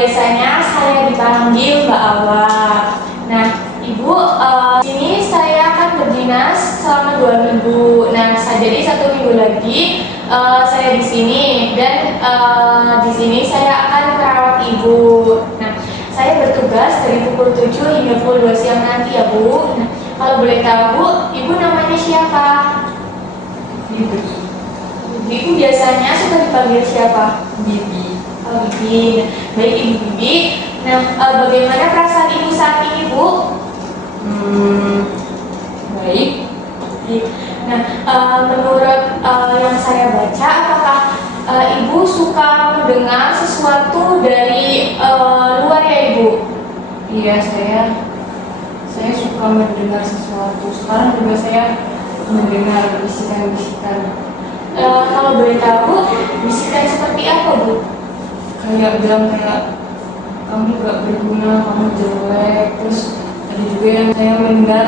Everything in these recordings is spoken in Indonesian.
biasanya saya dipanggil Mbak Awa. Nah, Ibu, ini saya akan berdinas selama 2 minggu. Nah, jadi 1 minggu lagi saya di sini dan di sini saya akan merawat Ibu. Nah, saya bertugas dari pukul 7 hingga pukul 2 siang nanti ya Bu. Nah, kalau boleh tahu, Ibu namanya siapa? Bibi. Ibu biasanya suka dipanggil siapa? Bibi. Oh, Bibi. Baik Ibu Bibi. Nah, bagaimana perasaan Ibu saat ini Bu? Baik. Nah, menurut yang saya baca, apakah Ibu suka mendengar sesuatu dari luar ya Ibu? Iya, saya suka mendengar sesuatu. Sekarang juga saya mendengar bisikan-bisikan. Kalau boleh tahu, bisikan seperti apa Bu? Kayak bilang kayak kamu gak berguna, kamu jelek. Terus ada juga yang saya mendengar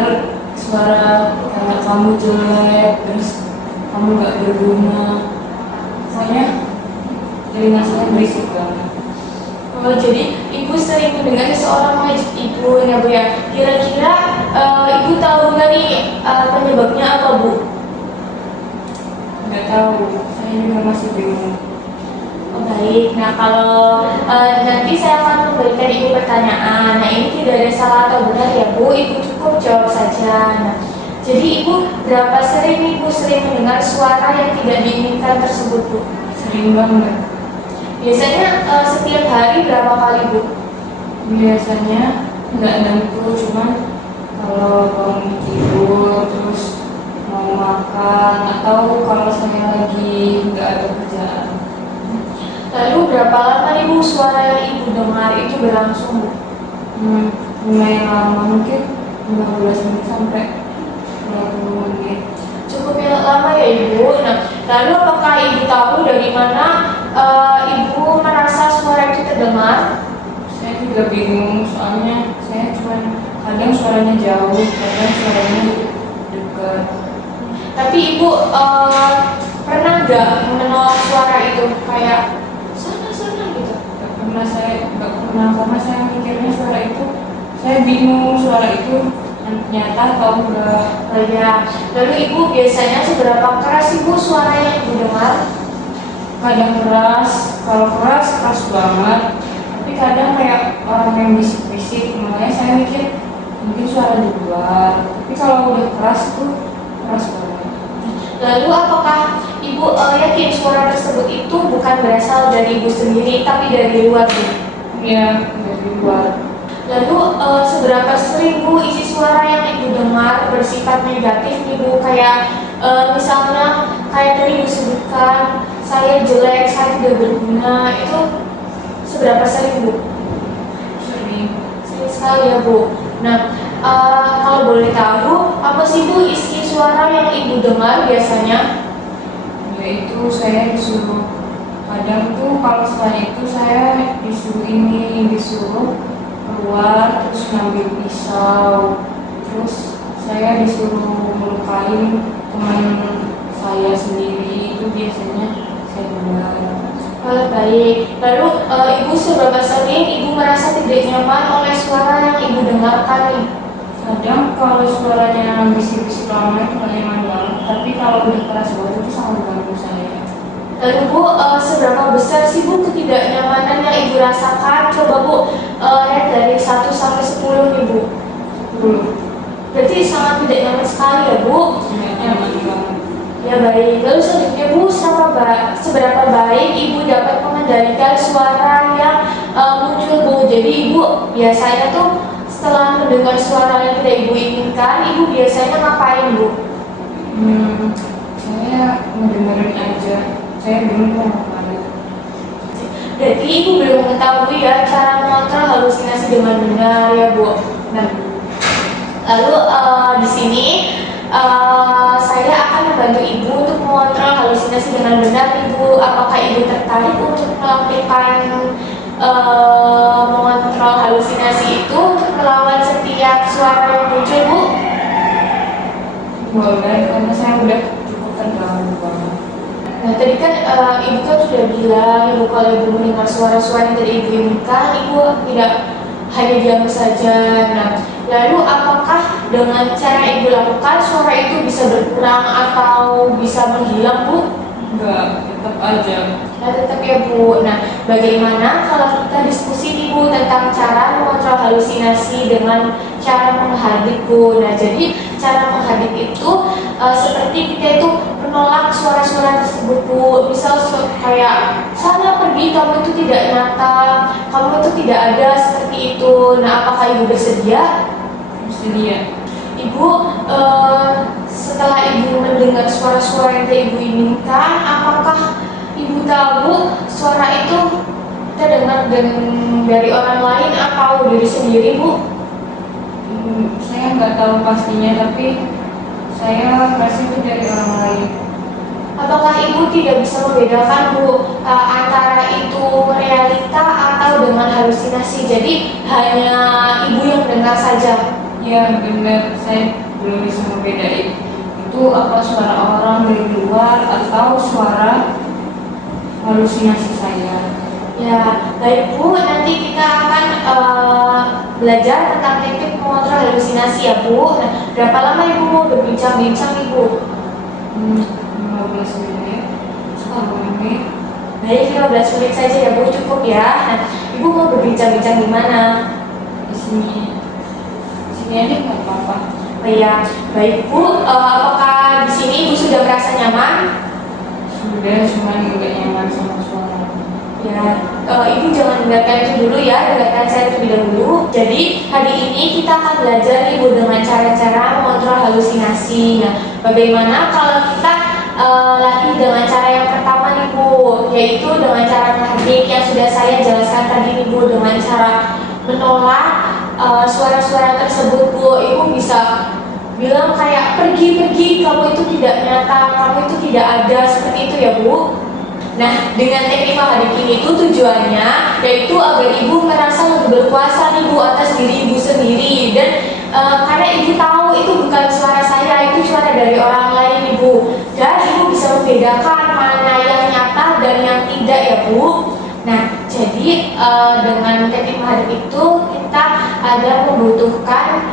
suara kayak kamu jelek, terus kamu gak berguna. Pokoknya telinga saya berisik banget. Oh, jadi Ibu sering mendengar seseorang mengejek Ibu ya Bu ya. Kira-kira Ibu tahu nggak nih penyebabnya apa Bu? Nggak tahu, saya juga masih bingung. Oh, baik. Nah, kalau nanti saya akan memberikan Ibu pertanyaan. Nah, ini tidak ada salah atau benar ya Bu. Ibu cukup jawab saja. Nah, jadi Ibu berapa sering mendengar suara yang tidak diinginkan tersebut Bu? Sering banget. Biasanya setiap hari berapa kali Bu? Biasanya nggak nentu, cuman kalau bangun tidur terus mau makan atau kalau saya lagi nggak ada kerjaan. Lalu berapa lama Ibu suara yang Ibu dengar itu berlangsung Bu? Lumayan lama, mungkin 15 menit sampai 20 menit. Cukup lama ya Ibu. Nah, lalu apakah Ibu tahu dari mana Ibu merasa suara itu terdengar? Saya juga bingung, soalnya saya cuma kadang suaranya jauh, kadang suaranya dekat. Tapi Ibu pernah nggak menolak suara itu kayak sana gitu? Nggak pernah karena saya mikirnya suara itu, saya bingung suara itu nyata atau enggak. Oh ya. Lalu Ibu biasanya seberapa keras Ibu suara yang Ibu dengar? Kadang keras, kalau keras banget, tapi kadang kayak orang yang bisik-bisik. Makanya saya mikir mungkin suara di luar, tapi kalau udah keras itu keras banget. Lalu apakah Ibu yakin suara tersebut itu bukan berasal dari Ibu sendiri tapi dari luar Bu? Iya, dari luar. Lalu seberapa sering Bu isi suara yang Ibu dengar bersifat negatif Ibu, kayak misalnya kayak tadi Ibu sebutkan saya jelek, saya tidak berguna, itu seberapa sering Bu? Sering. Sering sekali ya Bu. Nah, kalau boleh tahu apa sih Bu isi suara yang Ibu dengar biasanya? Yaitu saya disuruh, kadang tuh kalau setelah itu saya disuruh keluar terus ngambil pisau, terus saya disuruh melukain teman saya sendiri, itu biasanya saya dengar. Baik. Lalu Ibu seberapa sering Ibu merasa tidak nyaman oleh suara yang Ibu dengarkan nih? Kadang kalau suaranya bisik-bisik lama itu nggak nyaman banget, tapi kalau udah keras banget itu sangat mengganggu saya. Lalu Bu, seberapa besar sih Bu ketidaknyamanan yang Ibu rasakan? Coba Bu, lihat dari 1 sampai 10 nih Bu. 10. Berarti sangat tidak nyaman sekali ya Bu? Nggak nyaman banget. Ya baik. Lalu selanjutnya Bu, seberapa baik Ibu dapat mengendalikan suara yang muncul Bu? Jadi Ibu biasanya tuh setelah mendengar suara yang tidak Ibu inginkan, Ibu biasanya ngapain Bu? Saya mendengarin aja. Saya belum mau ngapain. Berarti Ibu belum mengetahui ya cara mengontrol halusinasi dengan benar ya Bu. Nah, lalu di sini saya akan membantu Ibu untuk mengontrol halusinasi dengan benar. Ibu, apakah Ibu tertarik untuk melakukan mengontrol halusinasi itu untuk melawan setiap suara yang muncul Bu? Boleh, karena saya udah cukup terganggu banget. Nah tadi kan ibu kan sudah bilang, ibu kalau ibu mendengar suara-suara yang tadi ibu inginkan, ibu tidak hanya diam saja. Nah, lalu apakah dengan cara ibu lakukan suara itu bisa berkurang atau bisa menghilang, Bu? Enggak, tetap aja. Nah, tetap ya, Bu. Nah, bagaimana kalau kita diskusi nih, Bu, tentang cara mengontrol halusinasi dengan cara menghadik, Bu? Nah, jadi cara menghadik itu seperti kita itu menolak suara-suara tersebut, Bu. Misal kayak sana pergi, kamu itu tidak nyata, kamu itu tidak ada, seperti itu. Nah, apakah ibu bersedia? Bersedia. Ibu, setelah ibu mendengar suara-suara yang ibu inginkan, apakah ibu tahu suara itu terdengar dari orang lain atau diri sendiri, Bu? Saya nggak tahu pastinya, tapi saya merasa itu dari orang lain. Apakah ibu tidak bisa membedakan, Bu, antara itu realita atau dengan halusinasi? Jadi hanya ibu yang mendengar saja. Ya benar, saya belum bisa membedain itu apa suara orang dari luar atau suara halusinasi saya. Ya, baik Bu, nanti kita akan belajar tentang teknik mengontrol halusinasi ya, Bu. Nah, berapa lama Ibu mau berbincang-bincang, Ibu? 15 menit, 10 menit. Baik, 15 menit saja ya, Bu, cukup ya. Nah, Ibu mau berbincang-bincang di mana? Di sini aja nggak apa-apa. Oh iya, baik Bu, apakah di sini Ibu sudah merasa nyaman? Sudah, cuma nggak nyaman sama suara. Ya, Ibu jangan dengarkan itu dulu ya, dengarkan saya terlebih dahulu. Jadi hari ini kita akan belajar Ibu dengan cara-cara mengontrol halusinasi. Nah, bagaimana kalau kita latih dengan cara yang pertama nih Bu, yaitu dengan cara menghadik yang sudah saya jelaskan tadi nih Bu, dengan cara menolak suara-suara tersebut, Bu. Ibu bisa bilang kayak pergi-pergi, kamu itu tidak nyata, kamu itu tidak ada, seperti itu ya Bu. Nah, dengan teknik menghadik ini itu tujuannya yaitu agar ibu merasa lebih berkuasa nih Bu atas diri ibu sendiri, dan karena ibu tahu itu bukan suara saya, itu suara dari orang lain Ibu, dan ibu bisa membedakan mana yang nyata dan yang tidak ya Bu. Nah, jadi dengan teknik menghadik itu kita hanya membutuhkan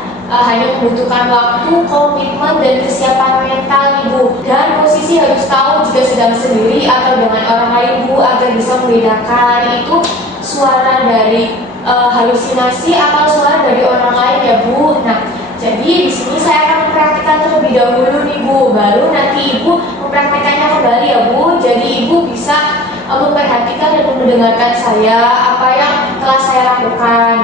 waktu, komitmen, dan kesiapan mental Ibu. Dan posisi harus tahu jika sedang sendiri atau dengan orang lain Bu, agar bisa membedakan itu suara dari halusinasi atau suara dari orang lain ya Bu. Nah, jadi di sini saya akan mempraktikkan terlebih dahulu nih Bu, baru nanti Ibu mempraktikannya kembali ya Bu. Jadi Ibu bisa memperhatikan dan mendengarkan saya apa yang telah saya lakukan.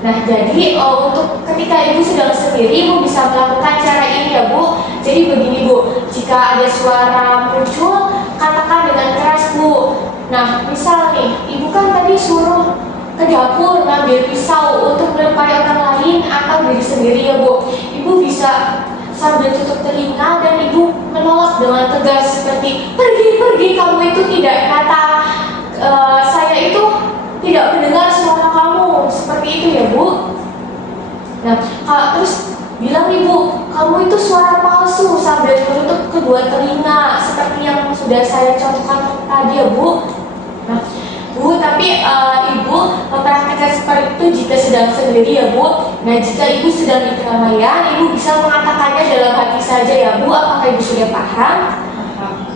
Nah, jadi untuk ketika ibu sedang sendiri, ibu bisa melakukan cara ini ya Bu. Jadi begini Bu, jika ada suara muncul, katakan dengan keras Bu. Nah, misal nih, ibu kan tadi suruh ke dapur ngambil pisau untuk melukai orang lain atau diri sendiri ya Bu. Ibu bisa sambil tutup telinga dan ibu menolak dengan tegas seperti pergi, kamu itu tidak kata saya itu tidak mendengar suara kamu, seperti itu ya Bu. Nah, terus bilang Ibu, kamu itu suara palsu sambil menutup kedua telinga seperti yang sudah saya contohkan tadi ya Bu. Nah, Bu, tapi Ibu mempraktikkan seperti itu jika sedang sendiri ya Bu. Nah, jika Ibu sedang di keramaian, Ibu bisa mengatakannya dalam hati saja ya Bu. Apakah Ibu sudah paham?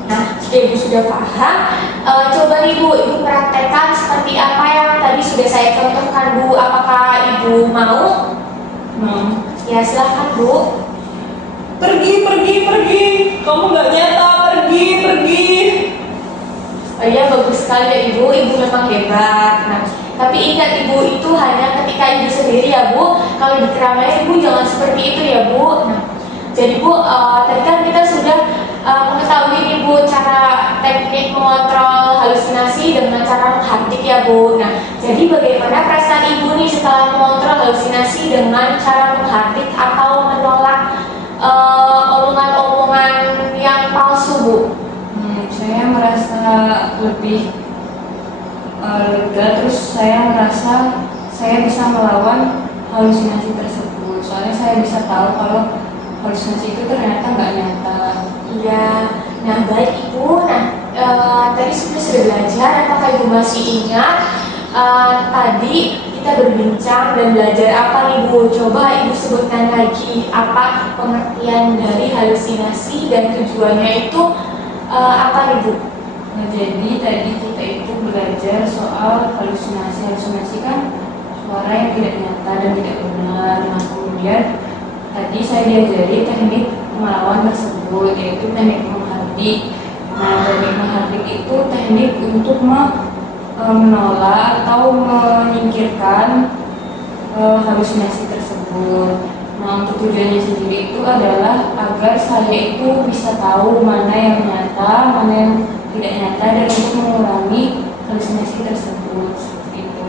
Nah, jika Ibu sudah paham, coba Ibu praktekkan seperti apa yang tadi sudah saya contohkan Bu. Apakah Ibu mau? Mau. Ya, silahkan Bu. Pergi, kamu nggak nyata, pergi. Oh iya, bagus sekali ya Ibu, Ibu memang hebat. Nah, tapi ingat Ibu, itu hanya ketika Ibu sendiri ya Bu. Kalau di keramaian Ibu jangan seperti itu ya Bu. Nah, jadi Bu, tadi kan kita sudah mengetahui nih Bu cara teknik mengontrol halusinasi dengan cara menghadik ya Bu. Nah, jadi bagaimana perasaan Ibu nih setelah mengontrol halusinasi dengan cara menghadik atau menolak omongan-omongan yang palsu Bu? Saya merasa lebih lega, terus saya merasa saya bisa melawan halusinasi tersebut. Soalnya saya bisa tahu kalau halusinasi itu ternyata nggak nyata. Iya, Nah, baik Ibu. Nah, tadi sudah belajar. Apakah Ibu masih ingat tadi kita berbincang dan belajar apa nih Bu? Coba Ibu sebutkan lagi apa pengertian dari halusinasi dan tujuannya itu apa nih Bu? Nah, jadi tadi kita itu belajar soal halusinasi. Halusinasi kan suara yang tidak nyata dan tidak benar. Nah, kemudian tadi saya diajari teknik melawan tersebut, yaitu teknik menghardik. Nah, teknik menghardik itu teknik untuk menolak atau menyingkirkan halusinasi tersebut. Nah, untuk tujuannya sendiri itu adalah agar saya itu bisa tahu mana yang nyata, mana yang tidak nyata, dan untuk mengurangi halusinasi tersebut. Seperti itu.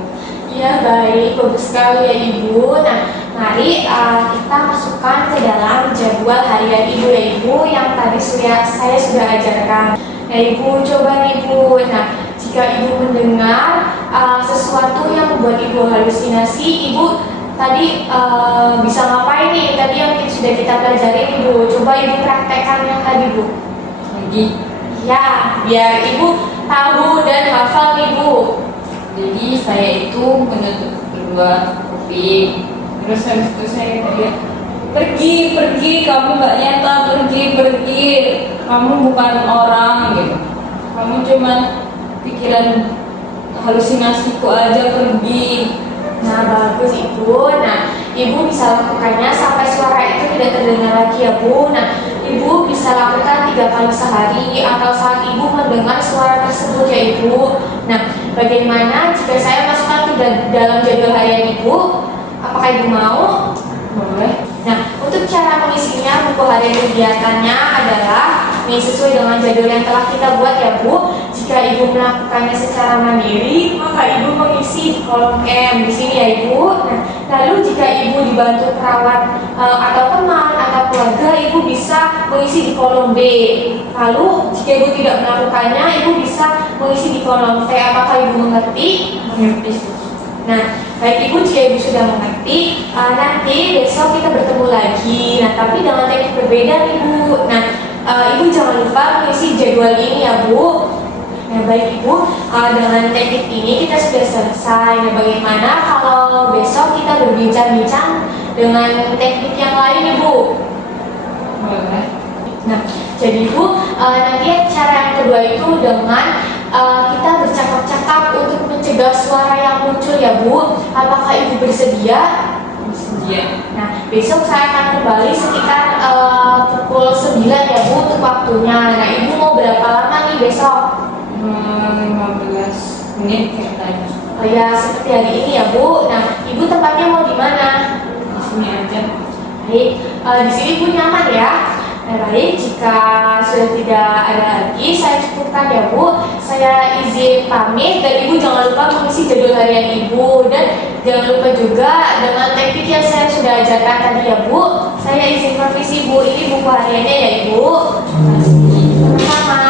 Ya, baik, bagus sekali ya Ibu. Nah, mari kita masukkan ke dalam jadwal harian Ibu ya Ibu yang tadi saya sudah ajarkan. Nah, Ibu coba nih Ibu. Nah, jika Ibu mendengar sesuatu yang membuat Ibu halusinasi, Ibu tadi bisa ngapain nih? Tadi yang sudah kita pelajari Ibu. Coba Ibu praktekkan yang tadi Bu. Lagi. Ya, biar Ibu tahu dan hafal nih Bu. Jadi saya itu menutup kedua kuping. Terus habis itu saya teriak, pergi, kamu gak nyata, pergi, kamu bukan orang gitu. Kamu cuman pikiran halusinasiku aja, pergi. Nah, bagus Ibu. Nah, Ibu bisa lakukannya sampai suara itu tidak terdengar lagi ya Bu. Nah, Ibu bisa lakukan 3 kali sehari atau saat Ibu mendengar suara tersebut ya Ibu. Nah, bagaimana jika saya masukkan ke dalam jadwal harian Ibu? Apakah Ibu mau? Boleh. Nah, untuk cara mengisinya, buku harian kegiatannya adalah sesuai dengan jadwal yang telah kita buat ya Bu. Jika Ibu melakukannya secara mandiri, maka Ibu mengisi di kolom M di sini ya Ibu. Nah, lalu jika Ibu dibantu perawat atau teman atau keluarga, Ibu bisa mengisi di kolom B. Lalu jika Ibu tidak melakukannya, Ibu bisa mengisi di kolom T. Apakah Ibu mengerti? Mengerti. Nah, baik Ibu, jika Ibu sudah mengerti, nanti besok kita bertemu lagi. Nah, tapi dengan teknik berbeda Ibu. Nah, Ibu jangan lupa mengisi jadwal ini ya Bu. Nah, baik Ibu, dengan teknik ini kita sudah selesai. Nah, bagaimana kalau besok kita berbincang-bincang dengan teknik yang lain Ibu? Boleh. Nah, jadi Ibu, nanti cara yang kedua itu dengan kita bercakap-cakap untuk mencegah suara yang muncul ya Bu. Apakah Ibu bersedia? Bersedia. Nah, besok saya akan kembali sekitar pukul 9 ya Bu untuk waktunya. Nah, Ibu mau berapa lama nih besok? 15 menit kayak tadi. Oh ya, seperti hari ini ya Bu. Nah, Ibu tempatnya mau di mana? Di sini aja. Baik, di sini Ibu nyaman ya. Nah, baik, jika sudah tidak ada lagi, saya cukupkan ya Bu. Saya izin pamit dan Ibu jangan lupa mengisi jadwal harian Ibu. Dan jangan lupa juga dengan teknik yang saya sudah ajarkan tadi ya Bu. Saya izin permisi Bu, ini buku hariannya ya Ibu. Terima kasih. Sama-sama.